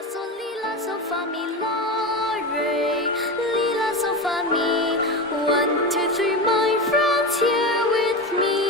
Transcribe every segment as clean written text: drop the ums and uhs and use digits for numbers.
fa sol lila so fa mi la re lila so fa mi. 1 2 3 my friends here with me,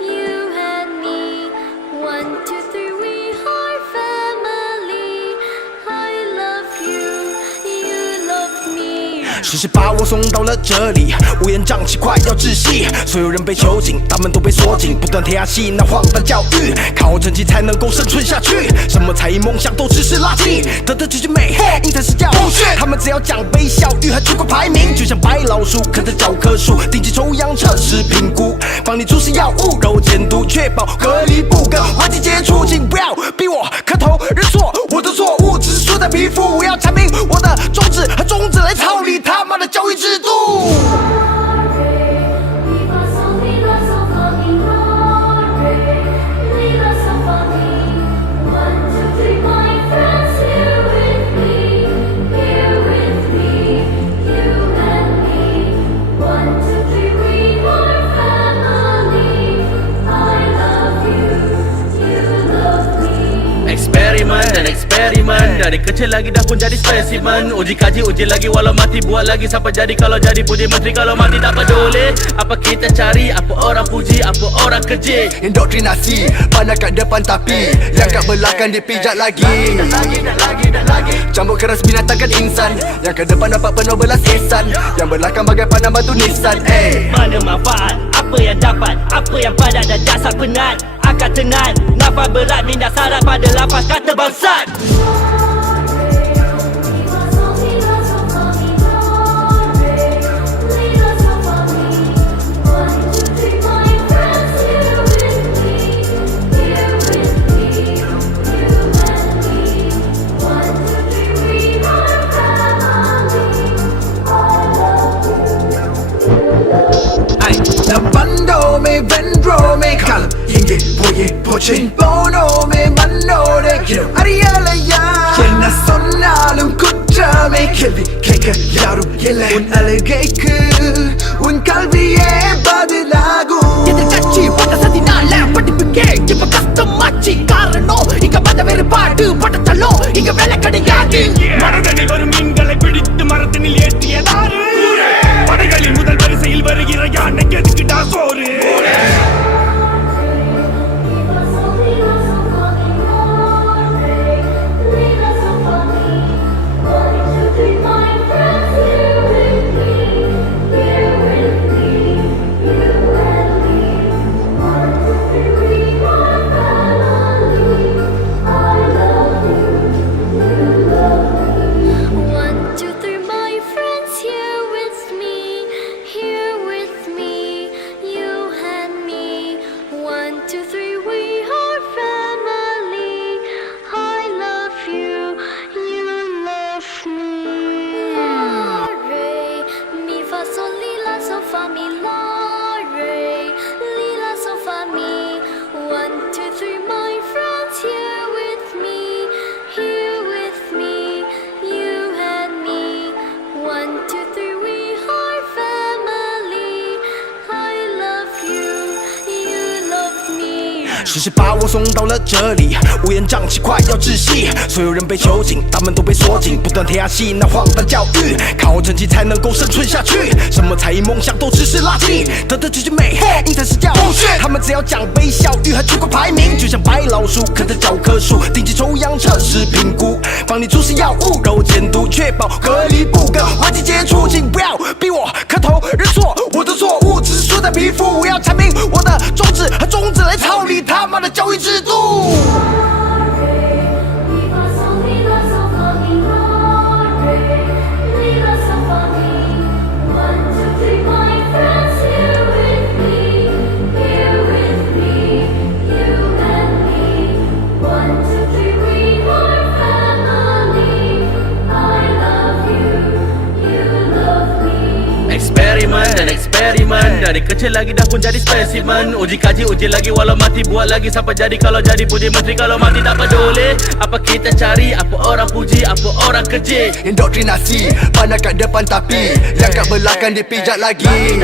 you and me. 1 2 3 we are family. I love you, you love me。事实把我送到了这里，乌烟瘴气，快要窒息。所有人被囚禁，大门都被锁紧，不断填鸭戏那荒诞教育，靠成绩才能够生存下去。什么才艺梦想都只是垃圾，得的就是美，赢才是教训。他们只要奖杯效率和全国排名，就像白老鼠刻在教科书，定期抽样测试评估，帮你注射药物，揉监督，确保隔离不跟环境接触，请不要逼我磕头认错，我的错误只是输在皮肤。我要阐明我的宗旨和宗旨来操理他妈的教育制度。Eksperimen dan eksperimen, dari kecil lagi dah pun jadi spesimen. Uji kaji uji lagi walau mati, buat lagi sampai jadi. Kalau jadi puji menteri, kalau mati tak peduli. Apa kita cari, apa orang puji, apa orang keji. Indoktrinasi, pandang kat depan tapi yang kat belakang dipijak lagi. Cambuk keras binatang kan insan, yang ke depan dapat penuh belas ihsan, yang belakang bagai pandang batu nisan. Mana manfaat, apa yang dapat, apa yang padat dan jasad penat. Akan tenat, nafas berat, minda syarat pada lapas kata bangsat. Lavando me vendro me kalam Yenge boye pochin bono me mano de kilo Arialaya Yena sonalum kutra me kelvi Keka yaru yele Un alegeiku Un kalbiye badilagu Yedil kachi pada satinala Padi pikir Jipa custom machi Karano Inga pada verupaadu Pada talo Inga vela kadayadu மரதனை வரும் மீன்களை பிடித்து மரத்தினில் ஏற்றியதாரு படைகளின் முதல் வரிசையில் வருகிற யானைக்கு எதுக்குடா சோறு事实把我送到了这里，乌烟瘴气，快要窒息。所有人被囚禁，大门都被锁紧，不断填鸭戏那荒诞教育，靠成绩才能够生存下去。什么才艺梦想都只是垃圾，得的就是美，赢才是教训。他们只要奖杯效率和全国排名，就像白老鼠刻在教科书，定期抽样测试评估，帮你注射药物，揉监督，确保隔离不跟环境接触。请不要逼我磕头认错，我的错误只是输在皮肤。我要阐明我的宗旨和宗旨来操理他妈的教育制度。Eksperimen dan eksperimen, Dari kecil lagi dah pun jadi spesimen. Uji kaji uji lagi walau mati buat lagi sampai jadi. Kalau jadi puji menteri, kalau mati tak peduli. Apa kita cari, apa orang puji, apa orang keji. Indoktrinasi, pandang kat depan tapi yang kat belakang dipijak lagi.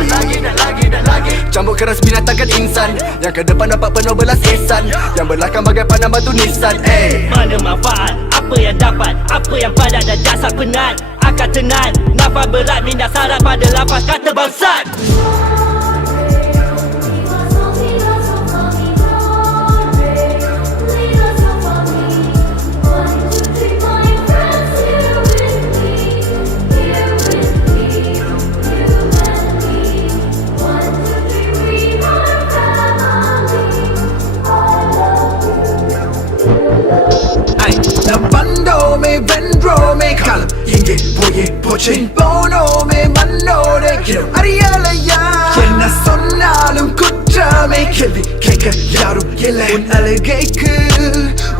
Cambuk keras binatang kan insan. Yang ke depan dapat penuh belas ihsan. Yang belakang bagai pandang batu nisan. Mana manfaat, apa yang dapat, apa yang padat dan jasad penat. Akan tenat, nafas berat minda syarat pada lafaz kata bangsat. Bando me vendro me kalam Yenge boye poche Bono me mano de kino Arialaya Yenna sonnalum kutra me kelvi Keka yaru yele Un alagaiku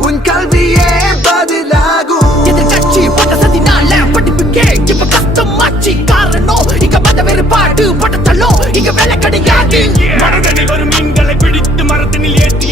Un kalviye badilagu எதிர்கட்சி பட்டசத்தினால படிப்புக்கே இப்ப கஷ்டமாச்சு காரணம் இங்க மத வேறுபாடு பட்டத்தள்ளோ இங்க வேலை கிடையாது மனதனை வரும் மீன்களை பிடித்து மரத்தினில் ஏற்றி